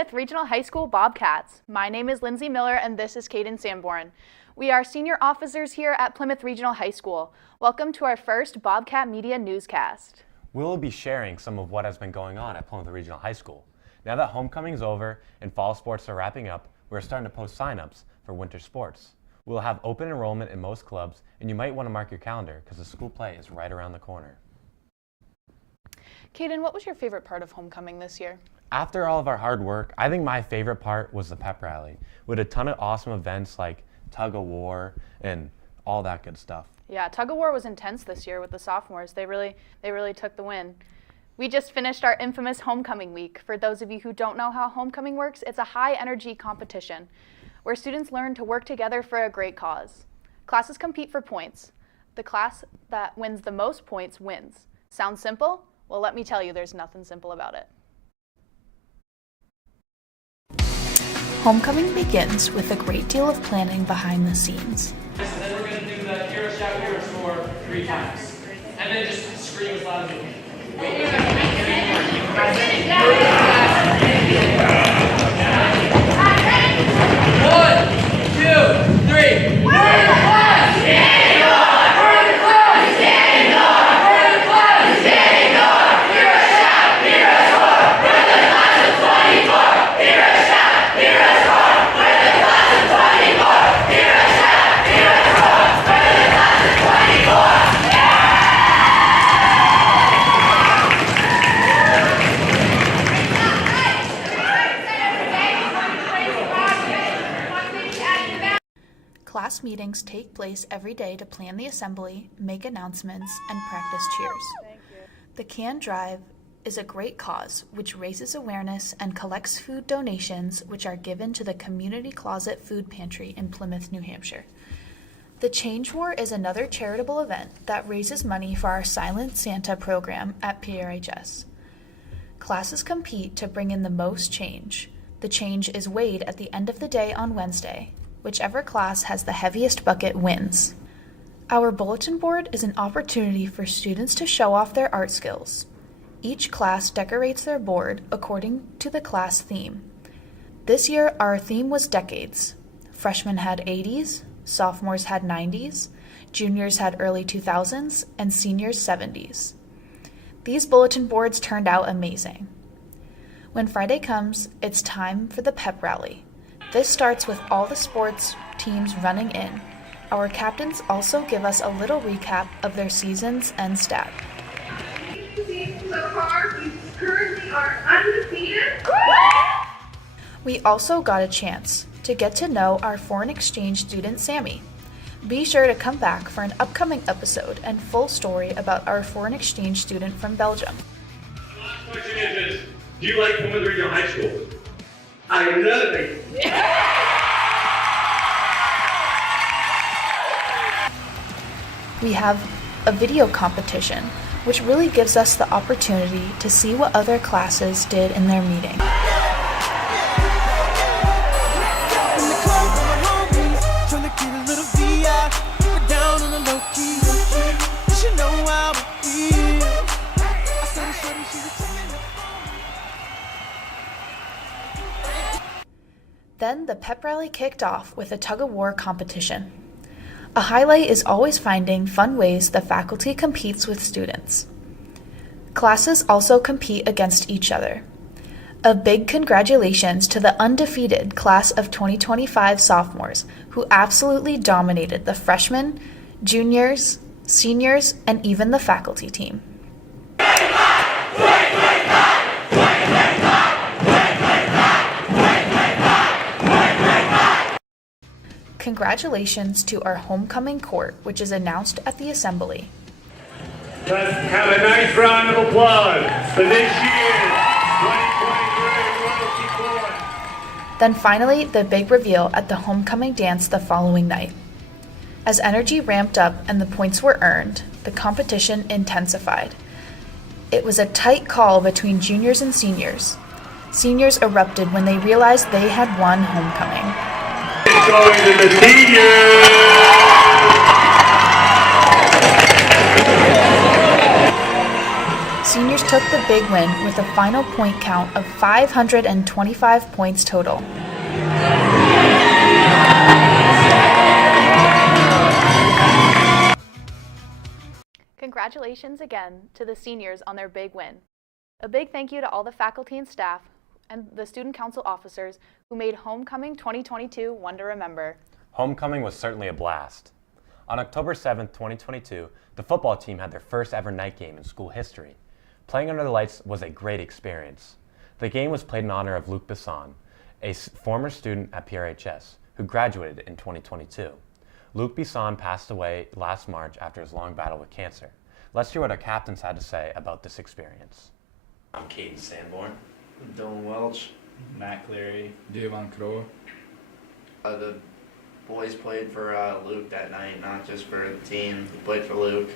Plymouth Regional High School Bobcats. My name is Lindsay Miller and this is Caden Sanborn. We are senior officers here at Plymouth Regional High School. Welcome to our first Bobcat Media Newscast. We'll be sharing some of what has been going on at Plymouth Regional High School. Now that homecoming's over and fall sports are wrapping up, we're starting to post sign-ups for winter sports. We'll have open enrollment in most clubs, and you might want to mark your calendar because the school play is right around the corner. Caden, what was your favorite part of homecoming this year? After all of our hard work, I think my favorite part was the pep rally, with a ton of awesome events like tug of war and all that good stuff. Yeah, tug of war was intense this year with the sophomores. They really took the win. We just finished our infamous homecoming week. For those of you who don't know how homecoming works, it's a high energy competition where students learn to work together for a great cause. Classes compete for points. The class that wins the most points wins. Sounds simple? Well, let me tell you, there's nothing simple about it. Homecoming begins with a great deal of planning behind the scenes. And then we're going to do the hero shout, hero score 3 times. And then just scream as loud as you can. One, two, three. We're the class! Stand up! We're the class! Stand up! We're the class! Stand up! Hero shout, hero score. We're the class of 24. Hero shout, hero score. We're the class of 24. Hero shout, hero score. We're the class of 24. Class meetings take place every day to plan the assembly, make announcements, and practice cheers. The Can Drive is a great cause which raises awareness and collects food donations which are given to the Community Closet Food Pantry in Plymouth, New Hampshire. The Change War is another charitable event that raises money for our Silent Santa program at PRHS. Classes compete to bring in the most change. The change is weighed at the end of the day on Wednesday. Whichever class has the heaviest bucket wins. Our bulletin board is an opportunity for students to show off their art skills. Each class decorates their board according to the class theme. This year, our theme was decades. Freshmen had 80s, sophomores had 90s, juniors had early 2000s, and seniors 70s. These bulletin boards turned out amazing. When Friday comes, it's time for the pep rally. This starts with all the sports teams running in. Our captains also give us a little recap of their seasons and stats. So far, we currently are undefeated. We also got a chance to get to know our foreign exchange student, Sammy. Be sure to come back for an upcoming episode and full story about our foreign exchange student from Belgium. The last question is, do you like Plymouth Regional High School? I love it. We have a video competition, which really gives us the opportunity to see what other classes did in their meeting. Then the pep rally kicked off with a tug-of-war competition. A highlight is always finding fun ways the faculty competes with students. Classes also compete against each other. A big congratulations to the undefeated class of 2025 sophomores who absolutely dominated the freshmen, juniors, seniors, and even the faculty team. Congratulations to our homecoming court, which is announced at the assembly. Let's have a nice round of applause for this year's 2023 Royalty Court. Then finally, the big reveal at the homecoming dance the following night. As energy ramped up and the points were earned, the competition intensified. It was a tight call between juniors and seniors. Seniors erupted when they realized they had won homecoming. Going to the seniors. Seniors took the big win with a final point count of 525 points total. Congratulations again to the seniors on their big win. A big thank you to all the faculty and staff and the student council officers who made Homecoming 2022 one to remember. Homecoming was certainly a blast. On October 7th, 2022, the football team had their first ever night game in school history. Playing under the lights was a great experience. The game was played in honor of Luc Bisson, a former student at PRHS who graduated in 2022. Luc Bisson passed away last March after his long battle with cancer. Let's hear what our captains had to say about this experience. I'm Caden Sanborn. Dylan Welch. Matt Cleary. Devon Crow. The boys played for Luke that night, not just for the team. We played for Luke.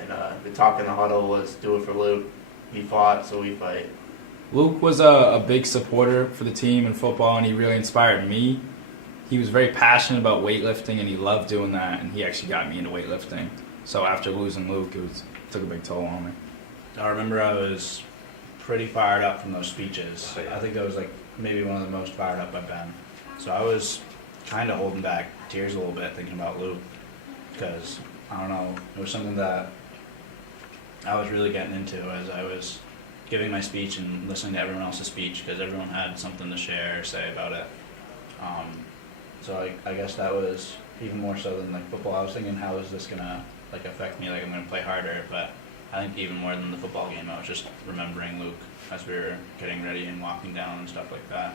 And the talk in the huddle was, do it for Luke. He fought, so we fight. Luke was a big supporter for the team in football, and he really inspired me. He was very passionate about weightlifting, and he loved doing that, and he actually got me into weightlifting. So after losing Luke, it took a big toll on me. I remember I was pretty fired up from those speeches. I think that was like maybe one of the most fired up I've been. So I was kind of holding back tears a little bit thinking about Luke, because I don't know, it was something that I was really getting into as I was giving my speech and listening to everyone else's speech, because everyone had something to share or say about it. So I guess that was even more so than like football. I was thinking, how is this gonna like affect me? Like, I'm gonna play harder, but I think even more than the football game, I was just remembering Luke as we were getting ready and walking down and stuff like that.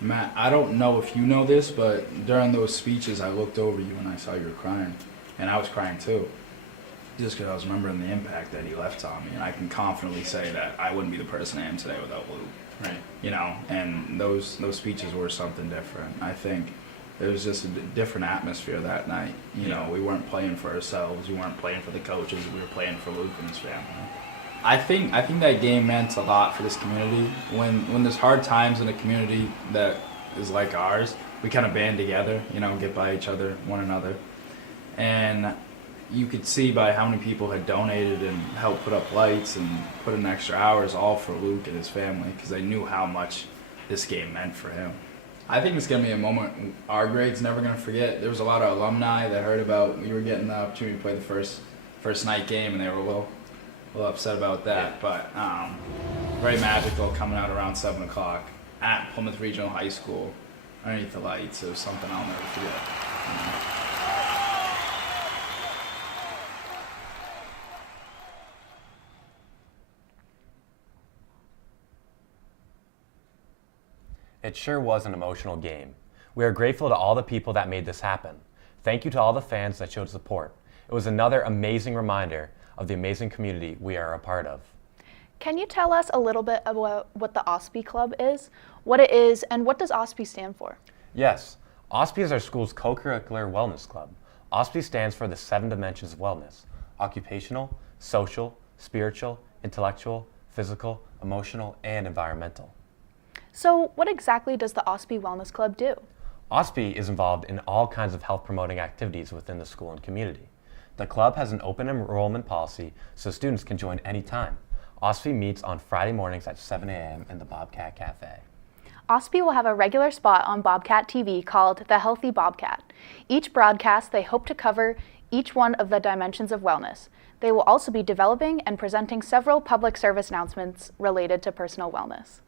Matt, I don't know if you know this, but during those speeches, I looked over you and I saw you were crying, and I was crying too. Just because I was remembering the impact that he left on me, and I can confidently say that I wouldn't be the person I am today without Luke. Right. You know, and those speeches were something different. I think it was just a different atmosphere that night. You know, we weren't playing for ourselves. We weren't playing for the coaches. We were playing for Luke and his family. I think that game meant a lot for this community. When there's hard times in a community that is like ours, we kind of band together, you know, get by each other, one another. And you could see by how many people had donated and helped put up lights and put in extra hours, all for Luke and his family, because they knew how much this game meant for him. I think it's going to be a moment our grade's never going to forget. There was a lot of alumni that heard about we were getting the opportunity to play the first night game, and they were a little upset about that. But very magical, coming out around 7 o'clock at Plymouth Regional High School underneath the lights. It was something I'll never forget. It sure was an emotional game. We are grateful to all the people that made this happen. Thank you to all the fans that showed support. It was another amazing reminder of the amazing community we are a part of. Can you tell us a little bit about what the OSPE Club is, what it is, and what does OSPE stand for? Yes, OSPE is our school's co-curricular wellness club. OSPE stands for the 7 dimensions of wellness: occupational, social, spiritual, intellectual, physical, emotional, and environmental. So what exactly does the OSPE Wellness Club do? OSPE is involved in all kinds of health promoting activities within the school and community. The club has an open enrollment policy so students can join anytime. OSPE meets on Friday mornings at 7 a.m. in the Bobcat Cafe. OSPE will have a regular spot on Bobcat TV called The Healthy Bobcat. Each broadcast, they hope to cover each one of the dimensions of wellness. They will also be developing and presenting several public service announcements related to personal wellness.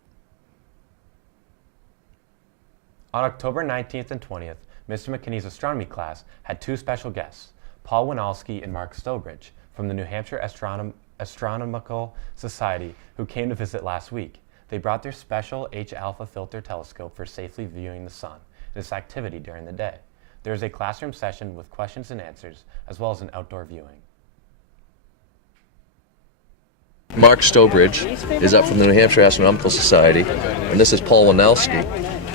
On October 19th and 20th, Mr. McKinney's astronomy class had 2 special guests, Paul Winalski and Mark Stobridge from the New Hampshire Astronomical Society, who came to visit last week. They brought their special H-alpha filter telescope for safely viewing the sun, this activity during the day. There is a classroom session with questions and answers, as well as an outdoor viewing. Mark Stobridge is up from the New Hampshire Astronomical Society, and this is Paul Winalski.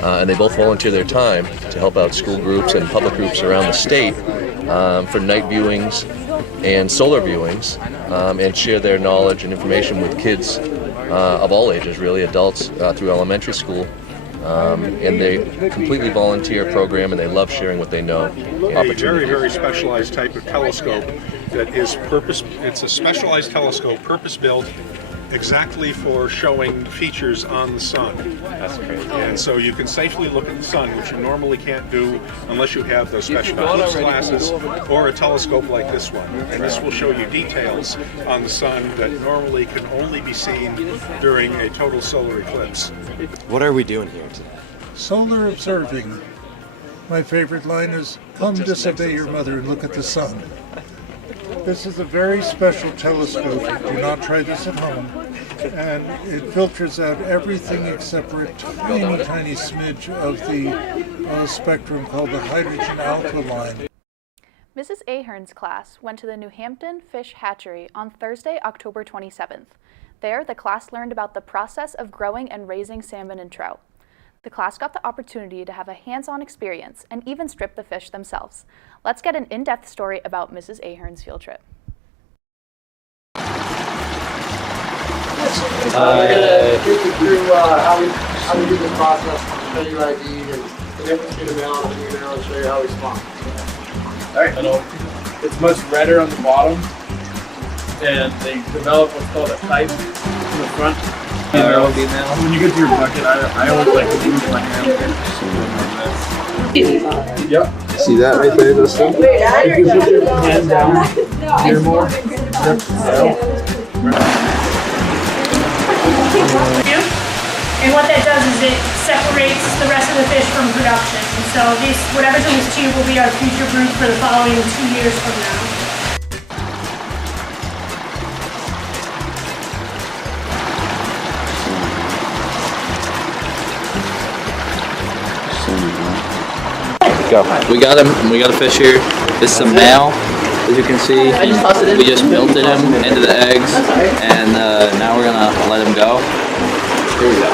And they both volunteer their time to help out school groups and public groups around the state for night viewings and solar viewings, and share their knowledge and information with kids of all ages, really, adults through elementary school. And they completely volunteer program, and they love sharing what they know. A very, very specialized type of telescope that is it's a specialized telescope, purpose-built exactly for showing features on the sun. That's great. And so you can safely look at the sun, which you normally can't do unless you have those special eclipse glasses or a telescope like this one. And this will show you details on the sun that normally can only be seen during a total solar eclipse. What are we doing here today? Solar observing. My favorite line is, come disobey your mother and look at the sun. This is a very special telescope. Do not try this at home. And it filters out everything except for a tiny, tiny smidge of the spectrum called the hydrogen alpha line. Mrs. Ahern's class went to the New Hampton Fish Hatchery on Thursday, October 27th. There, the class learned about the process of growing and raising salmon and trout. The class got the opportunity to have a hands-on experience and even strip the fish themselves. Let's get an in-depth story about Mrs. Ahern's field trip. We're going to take you through how we do this process, show you ID and the difference between a male and a female, and show you how we spawn. Alright, it's much redder on the bottom, and they develop what's called a pipe in the front. When you get to your bucket, I always like to use my hand. Yep. See that right there, those things? If you put your hand down here more. And what that does is it separates the rest of the fish from production. And so whatever's in this tube will be our future brood for the following 2 years from now. Go. We got him. We got a fish here. This is a male, as you can see. We just milted him into the eggs, and now we're gonna let him go. Here we go.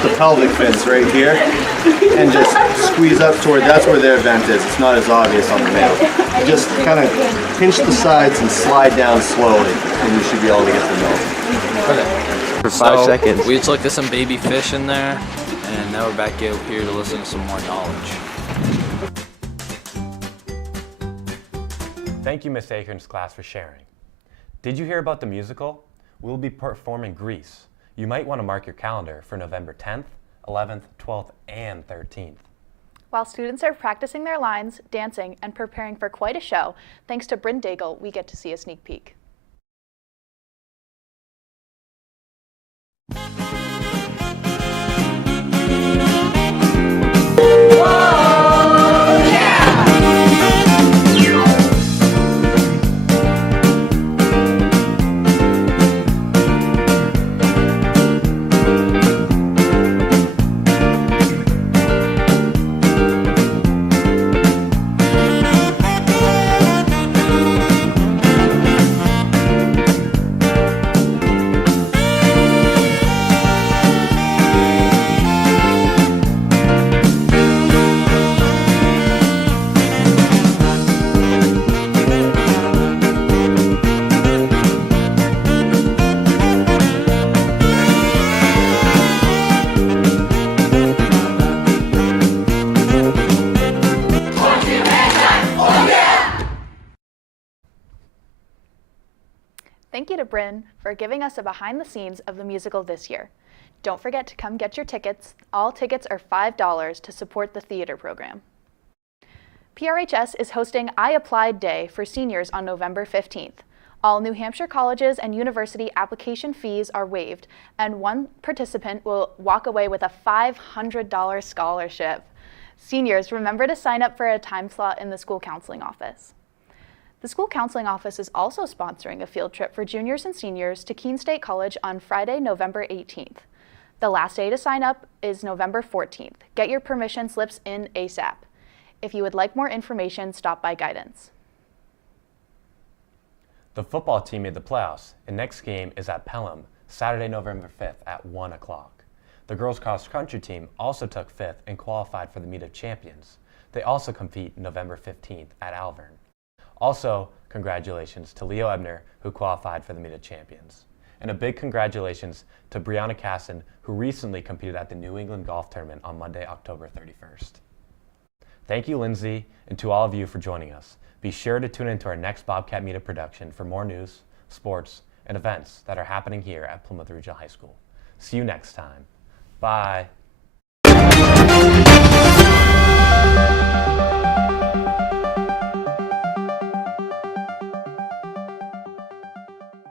The pelvic fins right here, and just squeeze up toward, that's where their vent is. It's not as obvious on the male. Just kind of pinch the sides and slide down slowly, and you should be able to get the milk. Okay. For 5 seconds. We just looked at some baby fish in there, and now we're back out here to listen to some more knowledge. Thank you, Miss Ahern's class, for sharing. Did you hear about the musical? We'll be performing Grease. You might want to mark your calendar for November 10th, 11th, 12th, and 13th. While students are practicing their lines, dancing, and preparing for quite a show, thanks to Bryn Daigle, we get to see a sneak peek. Thank you to Bryn for giving us a behind the scenes of the musical this year. Don't forget to come get your tickets. All tickets are $5 to support the theater program. PRHS is hosting I Applied Day for seniors on November 15th. All New Hampshire colleges and university application fees are waived, and one participant will walk away with a $500 scholarship. Seniors, remember to sign up for a time slot in the school counseling office. The school counseling office is also sponsoring a field trip for juniors and seniors to Keene State College on Friday, November 18th. The last day to sign up is November 14th. Get your permission slips in ASAP. If you would like more information, stop by guidance. The football team made the playoffs, and next game is at Pelham, Saturday, November 5th at 1 o'clock. The girls cross-country team also took 5th and qualified for the Meet of Champions. They also compete November 15th at Alvern. Also, congratulations to Leo Ebner, who qualified for the Meet of Champions. And a big congratulations to Brianna Casson, who recently competed at the New England Golf Tournament on Monday, October 31st. Thank you, Lindsay, and to all of you for joining us. Be sure to tune into our next Bobcat Media production for more news, sports, and events that are happening here at Plymouth Regional High School. See you next time. Bye.